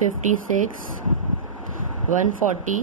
56, 140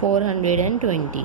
420۔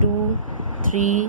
2, 3,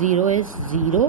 0 is 0۔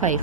5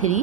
3،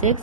6۔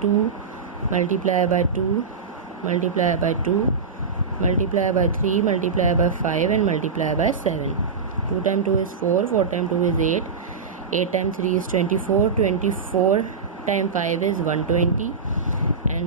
2 × 2 × 2 multiply by 3 multiply by 5 and multiply by 7. 2 times 2 is 4, 4 times 2 is 8, 8 times 3 is 24, 24 times 5 is 120 and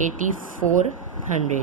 8400۔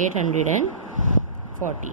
840۔